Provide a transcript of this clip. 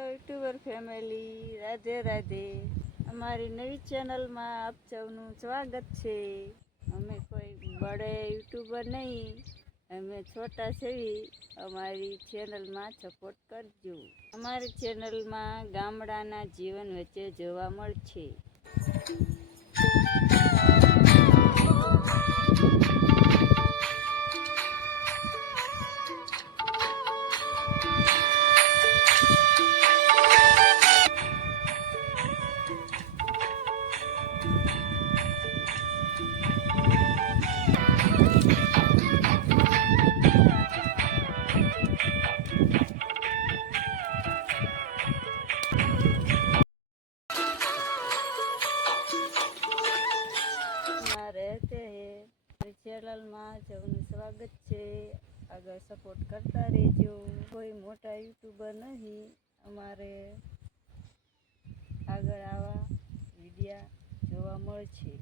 YouTuber family Radhe Radhe. અમારી નવી ચેનલમાં આપ સૌનું સ્વાગત છે. અમે કોઈ બડે યુટ્યુબર નહીં, અમે છોટા સેવી. અમારી ચેનલમાં સપોર્ટ કરજો. અમારી ચેનલમાં ગામડાના જીવન વચ્ચે જોવા મળશે. રહેતે ચેનલમાં સૌનું સ્વાગત છે. આગળ સપોર્ટ કરતા રહેજો. કોઈ મોટા યુટ્યુબર નહીં, અમારે આગળ આવા વિડીયા જોવા મળશે.